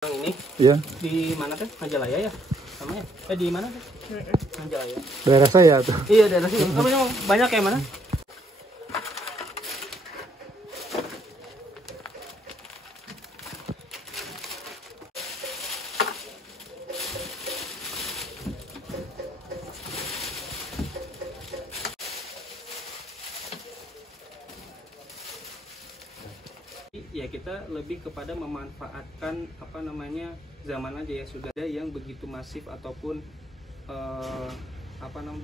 Ini Iya. di mana teh? Majalaya ya namanya? Di mana teh? Majalaya. Daerah saya tuh. Iya daerah sini. Kamu yang banyak yang mana? Ya kita lebih kepada memanfaatkan zaman aja ya, sudah ada yang begitu masif ataupun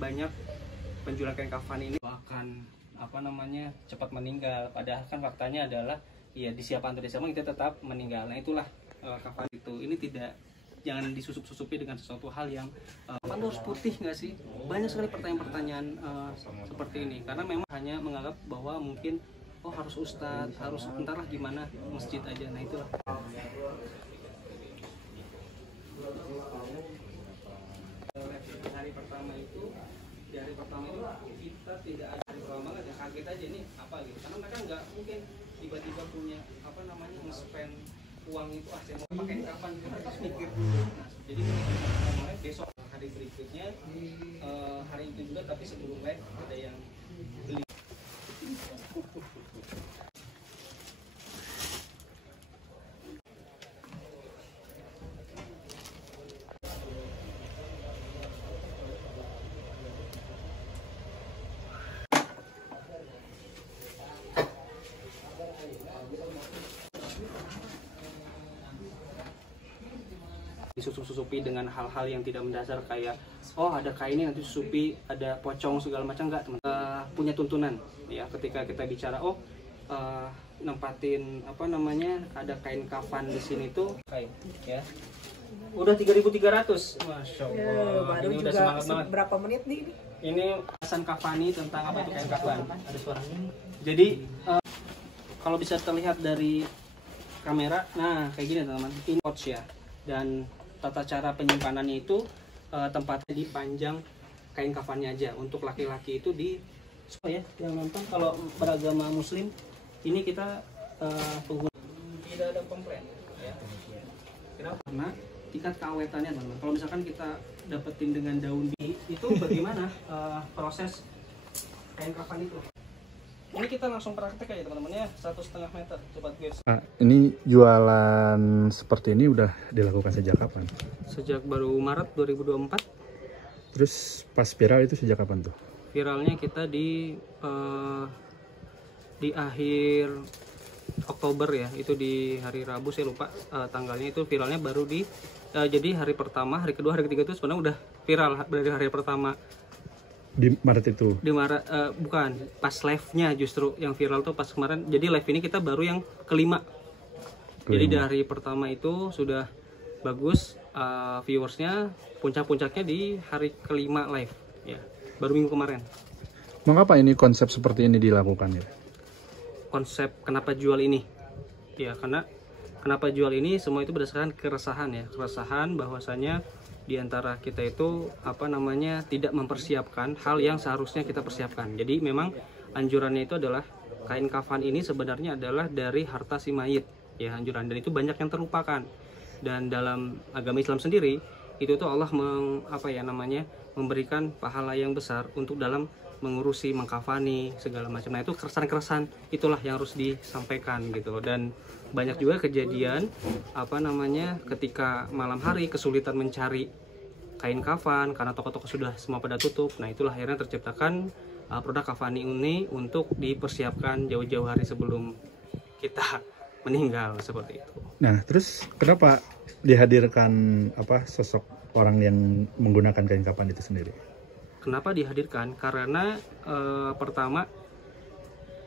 banyak penjual kain kafan ini akan cepat meninggal, padahal kan faktanya adalah ya disiapkan atau disiapkan kita tetap meninggal. Nah itulah kafan itu, ini jangan disusup-susupi dengan sesuatu hal yang kafan harus putih nggak sih? Banyak sekali pertanyaan-pertanyaan seperti ini, karena memang hanya menganggap bahwa mungkin harus ustadz, harus entarlah gimana masjid aja. Nah itulah. Hari pertama itu kita tidak ada banget ya, kaget aja nih apa gitu, karena mereka nggak mungkin tiba-tiba punya nge-spend uang itu saya mau pakai kapan gitu, mereka harus mikir dulu. Nah jadi mulai besok hari berikutnya hari itu juga, tapi sebelum live ada yang beli. Disusup-susupi dengan hal-hal yang tidak mendasar, kayak ada kainnya nanti susupi ada pocong segala macam, enggak teman. Punya tuntunan ya ketika kita bicara nempatin ada kain kafan di sini tuh kain ya udah 3.300, masya Allah. Baru ini juga udah semangat banget. Berapa menit nih ini Hasan Kafani tentang apa itu kain kafan, ada suaranya nih. Jadi kalau bisa terlihat dari kamera, nah kayak gini teman-teman, ini pouch ya, dan tata cara penyimpanannya itu tempatnya di panjang kain kafannya aja. Untuk laki-laki itu yang nonton kalau beragama muslim ini kita tidak ada komplain ya. Kenapa? Karena tingkat keawetannya teman-teman. Kalau misalkan kita dapetin dengan daun itu bagaimana proses kain kafan itu? Ini kita langsung praktek aja teman-teman ya, 1,5 meter sobat guys. Nah, ini jualan seperti ini udah dilakukan sejak kapan? Sejak baru Maret 2024. Terus pas viral itu sejak kapan tuh? Viralnya kita di akhir Oktober ya, itu di hari Rabu, saya lupa tanggalnya. Itu viralnya baru jadi hari pertama, hari kedua, hari ketiga itu sebenarnya udah viral dari hari pertama. Di Maret itu? Di Maret, bukan, pas live-nya justru yang viral tuh pas kemarin. Jadi live ini kita baru yang kelima. Jadi dari pertama itu sudah bagus viewersnya, puncak-puncaknya di hari kelima live ya, baru minggu kemarin. Mengapa ini konsep seperti ini dilakukan ya? Konsep kenapa jual ini ya, karena kenapa jual ini semua itu berdasarkan keresahan ya, keresahan bahwasanya diantara kita itu tidak mempersiapkan hal yang seharusnya kita persiapkan. Jadi memang anjurannya itu adalah kain kafan ini sebenarnya adalah dari harta si mayit ya, anjuran, dan itu banyak yang terlupakan. Dan dalam agama Islam sendiri itu tuh Allah memberikan pahala yang besar untuk dalam mengurusi, mengkafani segala macam. Nah itu keresahan-keresahan itulah yang harus disampaikan gitu loh. Dan banyak juga kejadian ketika malam hari kesulitan mencari kain kafan karena toko-toko sudah semua pada tutup. Nah itulah akhirnya terciptakan produk kafani ini untuk dipersiapkan jauh-jauh hari sebelum kita meninggal, seperti itu. Nah terus kenapa dihadirkan sosok orang yang menggunakan kain kafan itu sendiri? Kenapa dihadirkan? Karena pertama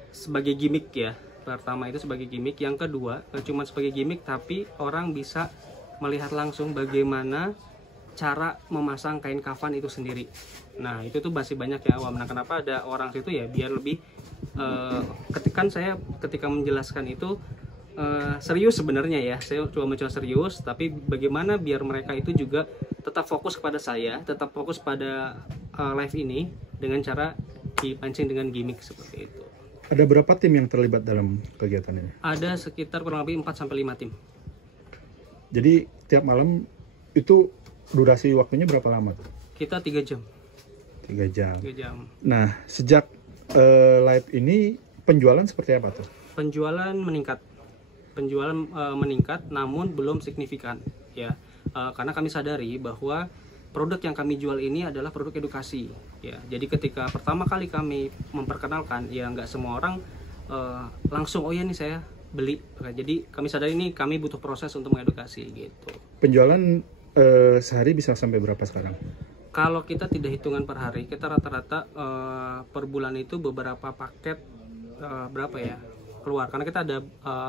sebagai gimmick ya. Pertama itu sebagai gimmick, yang kedua cuma sebagai gimmick, tapi orang bisa melihat langsung bagaimana cara memasang kain kafan itu sendiri. Nah itu tuh masih banyak ya awam. Nah kenapa ada orang situ ya, biar lebih ketika menjelaskan itu serius sebenarnya ya, saya coba mencoba serius, tapi bagaimana biar mereka itu juga tetap fokus kepada saya, tetap fokus pada live ini dengan cara dipancing dengan gimmick seperti itu. Ada berapa tim yang terlibat dalam kegiatan ini? Ada sekitar kurang lebih 4-5 tim. Jadi tiap malam itu durasi waktunya berapa lama tuh? Kita 3 jam. 3 jam. 3 jam. Nah, sejak live ini penjualan seperti apa tuh? Penjualan meningkat. Penjualan meningkat namun belum signifikan ya. Karena kami sadari bahwa produk yang kami jual ini adalah produk edukasi ya. Jadi ketika pertama kali kami memperkenalkan ya nggak semua orang langsung oh ya nih saya beli. Jadi kami sadari ini kami butuh proses untuk mengedukasi gitu. Penjualan sehari bisa sampai berapa sekarang? Kalau kita tidak hitungan per hari, kita rata-rata per bulan itu beberapa paket berapa ya keluar. Karena kita ada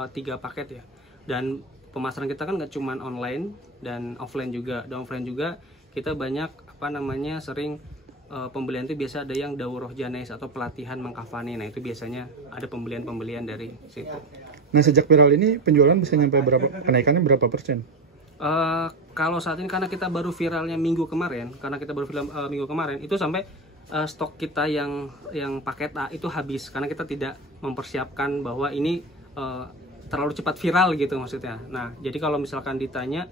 3 paket ya. Dan pemasaran kita kan nggak cuma online dan offline juga. Dan offline juga kita banyak sering pembelian itu biasa ada yang daurah janais atau pelatihan mengkafani. Nah itu biasanya ada pembelian dari situ. Nah sejak viral ini penjualan bisa nyampe berapa, kenaikannya berapa persen? Kalau saat ini karena kita baru viralnya minggu kemarin, minggu kemarin itu sampai stok kita yang paket A itu habis karena kita tidak mempersiapkan bahwa ini terlalu cepat viral gitu maksudnya. Nah jadi kalau misalkan ditanya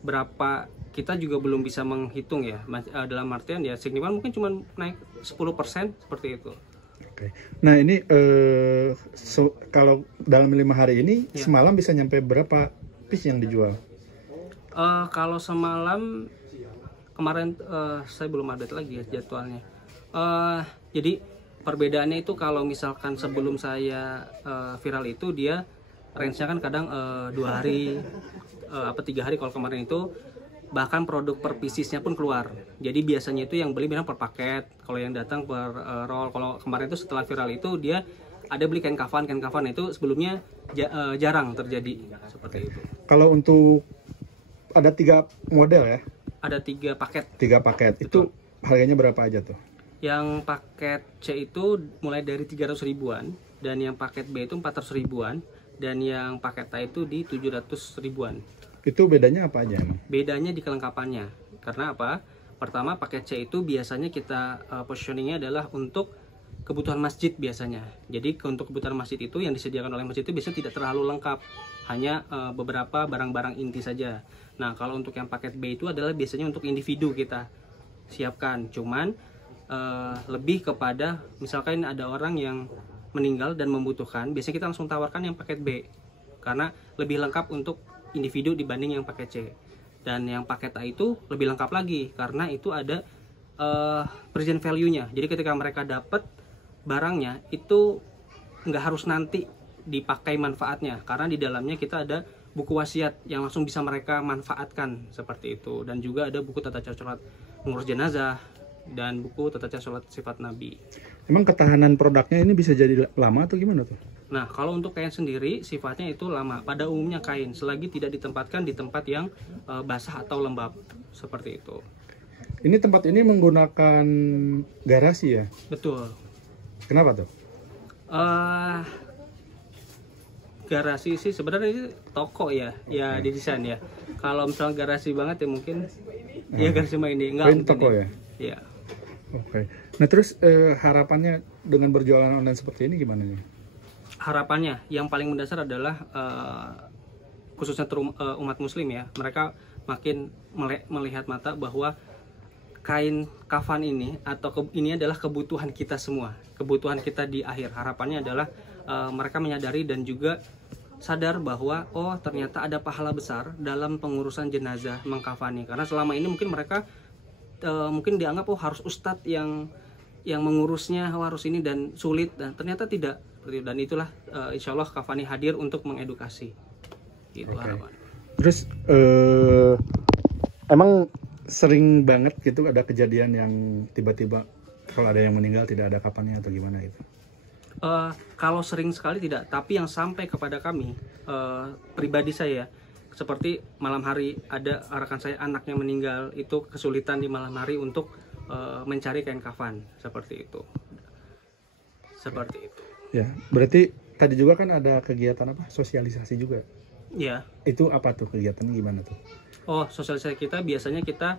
berapa, kita juga belum bisa menghitung ya dalam artian ya signifikan mungkin cuma naik 10% seperti itu. Oke. Nah ini kalau dalam 5 hari ini ya. Semalam bisa nyampe berapa piece yang dijual? Kalau semalam kemarin saya belum update lagi ya jadwalnya. Jadi perbedaannya itu kalau misalkan sebelum saya viral itu dia range-nya kan kadang 2 hari 3 hari. Kalau kemarin itu bahkan produk per piecesnya pun keluar. Jadi biasanya itu yang beli memang per paket, kalau yang datang per roll. Kalau kemarin itu setelah viral itu dia ada beli kain kafan itu sebelumnya jarang terjadi seperti itu. Kalau untuk ada 3 model ya? Ada 3 paket. 3 paket. Betul. Itu harganya berapa aja tuh? Yang paket C itu mulai dari 300 ribuan, dan yang paket B itu 400 ribuan, dan yang paket A itu di 700 ribuan. Itu bedanya apa aja emang? Bedanya di kelengkapannya. Karena apa? Pertama paket C itu biasanya kita positioningnya adalah untuk kebutuhan masjid biasanya. Jadi untuk kebutuhan masjid itu yang disediakan oleh masjid itu biasanya tidak terlalu lengkap, hanya beberapa barang-barang inti saja. Nah kalau untuk yang paket B itu adalah biasanya untuk individu kita siapkan, cuman lebih kepada misalkan ada orang yang meninggal dan membutuhkan, biasanya kita langsung tawarkan yang paket B karena lebih lengkap untuk individu dibanding yang paket C. Dan yang paket A itu lebih lengkap lagi karena itu ada present value-nya. Jadi ketika mereka dapat barangnya itu nggak harus nanti dipakai manfaatnya, karena di dalamnya kita ada buku wasiat yang langsung bisa mereka manfaatkan seperti itu. Dan juga ada buku tata cara sholat mengurus jenazah dan buku tata cara sholat sifat Nabi. Emang ketahanan produknya ini bisa jadi lama atau gimana tuh? Nah kalau untuk kain sendiri sifatnya itu lama. Pada umumnya kain selagi tidak ditempatkan di tempat yang basah atau lembab seperti itu. Ini tempat ini menggunakan garasi ya? Betul. Kenapa tuh? Garasi sih sebenarnya ini toko ya didesain ya. Kalau misalnya garasi banget ya mungkin ya garasi mah ini enggak toko ya. Iya. Oke. Nah terus harapannya dengan berjualan online seperti ini gimana nih? Harapannya yang paling mendasar adalah khususnya umat muslim ya, mereka makin melihat mata bahwa kain kafan ini ini adalah kebutuhan kita semua, kebutuhan kita di akhir. Harapannya adalah mereka menyadari dan juga sadar bahwa oh ternyata ada pahala besar dalam pengurusan jenazah mengkafani. Karena selama ini mungkin mereka mungkin dianggap oh harus ustadz yang mengurusnya, harus ini dan sulit, dan ternyata tidak. Dan itulah insya Allah kafani hadir untuk mengedukasi. Itu harapan. Terus emang sering banget gitu ada kejadian yang tiba-tiba kalau ada yang meninggal tidak ada kafannya atau gimana itu? Kalau sering sekali tidak, tapi yang sampai kepada kami pribadi saya seperti malam hari ada rekan saya anaknya meninggal, itu kesulitan di malam hari untuk mencari kain kafan seperti itu. Seperti itu. Ya, berarti tadi juga kan ada kegiatan apa? Sosialisasi juga. Ya. Itu apa tuh kegiatannya gimana tuh? Oh, sosialisasi kita biasanya kita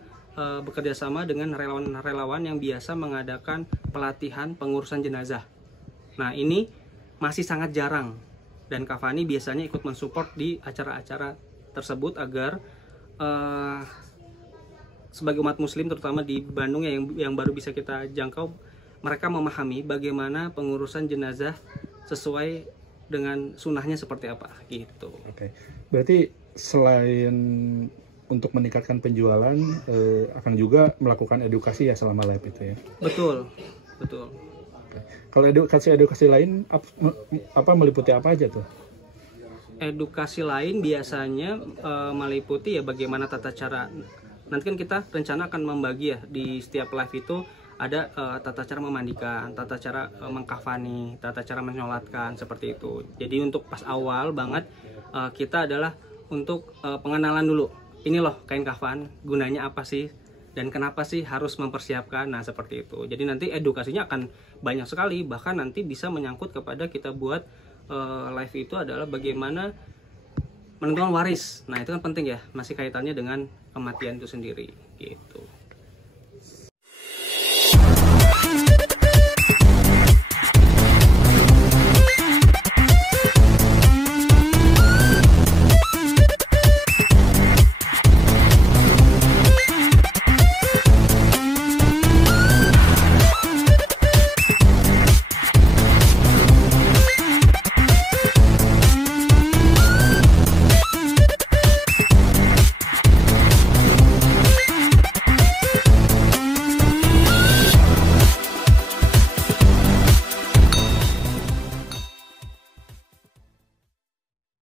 bekerja sama dengan relawan-relawan yang biasa mengadakan pelatihan pengurusan jenazah. Nah, ini masih sangat jarang dan Kafani biasanya ikut mensupport di acara-acara tersebut agar sebagai umat muslim terutama di Bandung ya, yang baru bisa kita jangkau, mereka memahami bagaimana pengurusan jenazah sesuai dengan sunnahnya seperti apa gitu. Oke. Berarti selain untuk meningkatkan penjualan, akan juga melakukan edukasi ya selama live itu ya. Betul, betul. Oke. Kalau edukasi lain apa meliputi apa aja tuh? Edukasi lain biasanya meliputi ya bagaimana tata cara. Nanti kan kita rencana akan membagi ya di setiap live itu ada tata cara memandikan, tata cara mengkafani, tata cara menyolatkan seperti itu. Jadi untuk pas awal banget kita adalah untuk pengenalan dulu. Ini loh kain kafan, gunanya apa sih dan kenapa sih harus mempersiapkan. Nah seperti itu. Jadi nanti edukasinya akan banyak sekali, bahkan nanti bisa menyangkut kepada kita buat live itu adalah bagaimana menentukan waris. Nah itu kan penting ya, masih kaitannya dengan kematian itu sendiri gitu.